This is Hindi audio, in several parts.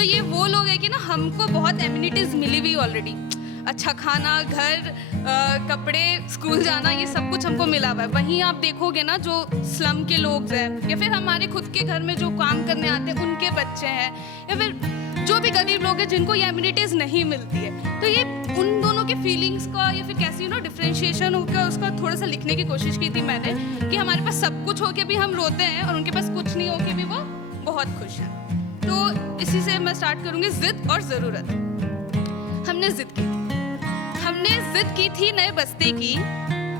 तो ये वो लोग हैं कि ना हमको बहुत एमिनिटीज़ मिली हुई ऑलरेडी, अच्छा खाना, घर, कपड़े, स्कूल जाना, ये सब कुछ हमको मिला हुआ है। वहीं आप देखोगे ना जो स्लम के लोग हैं या फिर हमारे खुद के घर में जो काम करने आते हैं उनके बच्चे हैं या फिर जो भी गरीब लोग हैं जिनको ये एमिनिटीज़ नहीं मिलती है, तो ये उन दोनों के फीलिंग्स का या फिर कैसी डिफरेंशिएशन होकर उसका थोड़ा सा लिखने की कोशिश की थी मैंने कि हमारे पास सब कुछ होके भी हम रोते हैं और उनके पास कुछ नहीं होके भी वो बहुत खुश हैं। तो इसी से मैं स्टार्ट करूँगी, ज़िद और ज़रूरत। हमने ज़िद की थी नए बस्ते की,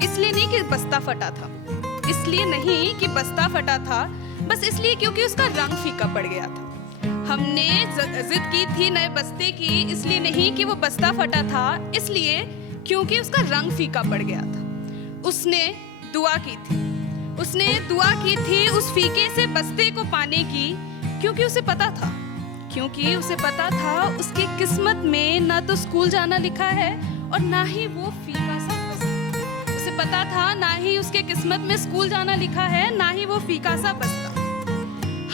इसलिए नहीं कि बस्ता फटा था, इसलिए नहीं कि बस्ता फटा था, बस इसलिए क्योंकि उसका रंग फीका पड़ गया था। हमने ज़िद की थी नए बस्ते की, इसलिए नहीं कि वो बस्ता फटा था, इसलिए क्योंकि उसका रंग फीका पड़ गया था। उसने दुआ की थी उस फीके से बस्ते को पाने की, क्योंकि उसे पता था उसकी किस्मत में ना तो स्कूल जाना लिखा है और ना ही वो फीका सा बस्ता। उसे पता था ना ही उसके किस्मत में स्कूल जाना लिखा है, ना ही वो फीका सा बस्ता।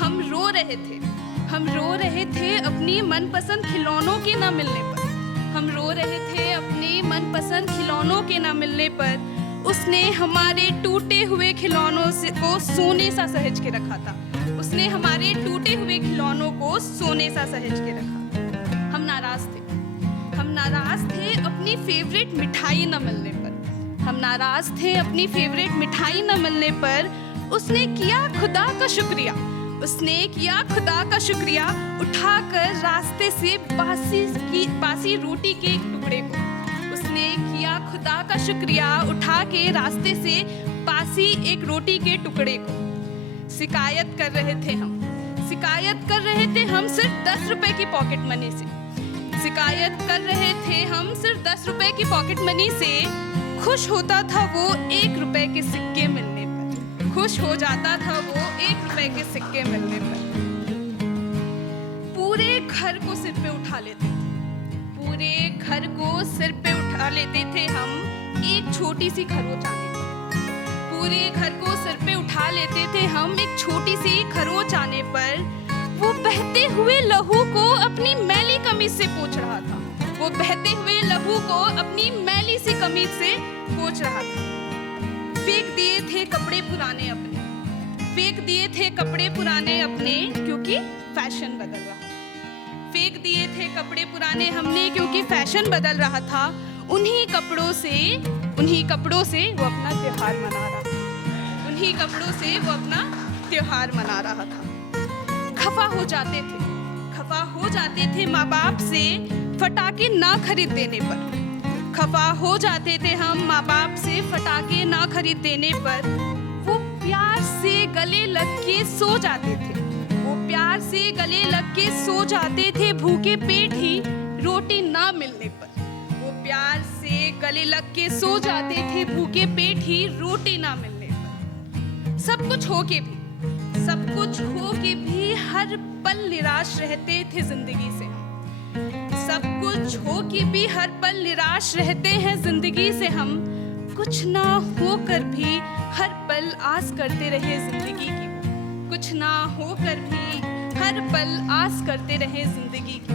हम रो रहे थे अपनी मनपसंद खिलौनों के ना मिलने पर। उसने हमारे टूटे हुए खिलौनों को सोने सा सहेज के रखा था। हम नाराज थे अपनी फेवरेट मिठाई न मिलने पर। उसने किया खुदा का शुक्रिया उठाकर रास्ते से बासी रोटी के एक टुकड़े को। शिकायत कर रहे थे हम सिर्फ 10 रुपए की पॉकेट मनी से। खुश होता था वो 1 रुपए के सिक्के मिलने पर। पूरे घर को सिर पे उठा लेते थे हम एक छोटी सी खरोच आने पर। वो बहते हुए लहू को अपनी मैली कमीज से पोंछ रहा था। फेंक दिए थे कपड़े पुराने अपने, क्योंकि फैशन बदल रहा था। उन्हीं कपड़ों से वो अपना त्योहार मना रहा था। खफा हो जाते थे माँ बाप से फटाके ना खरीद देने पर। वो प्यार से गले लग के सो जाते थे भूखे पेट ही रोटी ना मिलने पर। सब कुछ हो के भी हर पल निराश रहते थे जिंदगी से हम। कुछ ना होकर भी हर पल आस करते रहे जिंदगी की।